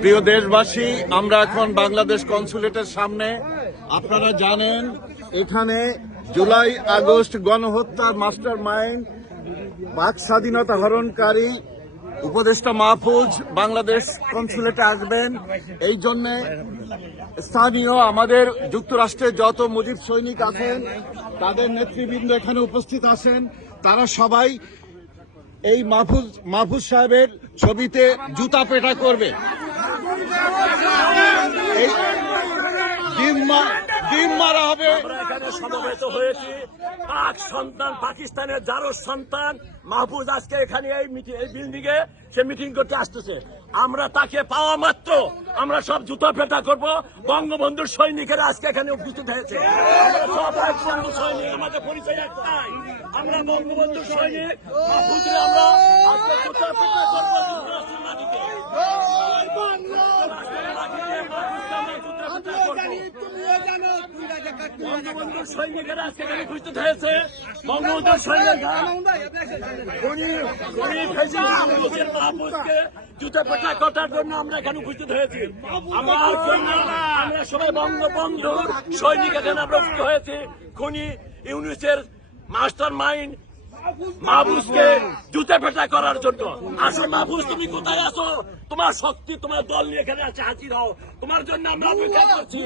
প্রিয় দেশবাসী, আমরা এখন বাংলাদেশ কনসুলেটের সামনে। আপনারা জানেন এখানে জুলাই আগস্ট গণহত্যার মাস্টার মাইন্ড, বাক স্বাধীনতা হরণকারী উপদেষ্টা মাহফুজ বাংলাদেশ কনসুলেটে আসবেন। এই জন্যে স্থানীয় আমাদের যুক্তরাষ্ট্রের যত মুজিব সৈনিক আছেন তাদের নেতৃবৃন্দ এখানে উপস্থিত আছেন। তারা সবাই এই মাহফুজ সাহেবের ছবিতে জুতা পেটা করবে। ডিম মারা হবে। আমরা এখানে সমবেত হয়েছি। পাক সন্তান, পাকিস্তানের জারজ সন্তান মাহফুজ আজকে এখানে এই বিল্ডিং এ সে মিটিং করতে আসতেছে। আমরা তাকে পাওয়া মাত্র আমরা সব জুতা পেটা করব। বঙ্গবন্ধুর সৈনিকেরা আজকে এখানে উপস্থিত হয়েছে। আমাদের পরিচয় একটাই, আমরা বঙ্গবন্ধুর সৈনিক। মাহফুজে আমরা আজকে জুতা পেটা করবো। বঙ্গবন্ধুর সৈনিকেরা আজকে এখানে উপস্থিত হয়েছে। বঙ্গবন্ধুর সৈনিকরা মাহফুজকে জুতা পেটা করার জন্য আমরা এখানে উপস্থিত হয়েছি। আমরা সবাই বঙ্গবন্ধুর সৈনিক এখানে আমরা উপস্থিত হয়েছি। খুনি ইউনিসের মাস্টার মাইন্ড মাহফুজকে জুতা পেটা করার জন্য। আসো মাহফুজ, তুমি কোথায় আছো? তোমার শক্তি, তোমার দল নিয়ে এখানে আছে, হাজির হও। তোমার জন্য আমরা অপেক্ষা করছি।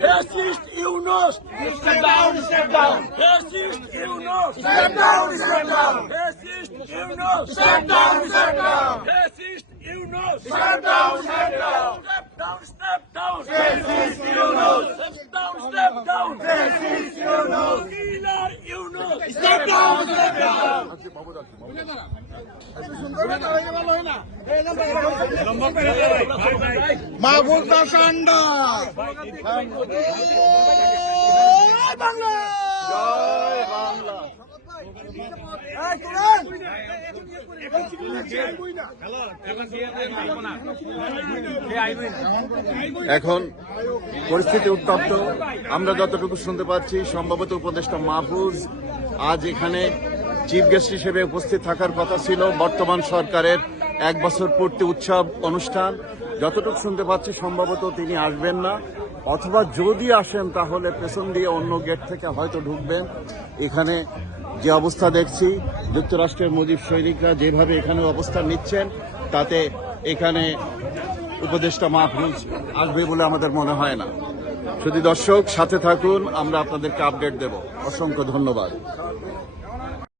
Fascist Yunus, step down, step down. Fascist Yunus, step down, step down. Fascist Yunus, step down, step down. Fascist Yunus, step down, step down. Step down, step down. Fascist Yunus, step down, step down. Fascist Yunus, killer Yunus, step down, step down. Mahfuz কান্ডা Bangla, জয় বাংলা। এখন পরিস্থিতি উত্তপ্ত। আমরা যতটুকু শুনতে পাচ্ছি, সম্ভবত উপদেষ্টা মাহফুজ আজ এখানে চিফ গেস্ট হিসেবে উপস্থিত থাকার কথা ছিল বর্তমান সরকারের 1 বছর পূর্তি উৎসব অনুষ্ঠান। যতটুকু শুনতে পাচ্ছি সম্ভবত তিনি আসবেন না, অথবা যদি আসেন তাহলে পেছন দিয়ে অন্য গেট থেকে হয়তো ঢুকবেন। এখানে যে অবস্থা দেখছি, যুক্তরাষ্ট্রের মুজিব সৈনিকরা যেভাবে এখানে অবস্থান নিচ্ছেন, তাতে এখানে উপদেষ্টা মাহফুজ আসবে বলে আমাদের মনে হয় না। শুধু দর্শক সাথে থাকুন, আমরা আপনাদেরকে আপডেট দেব। অসংখ্য ধন্যবাদ।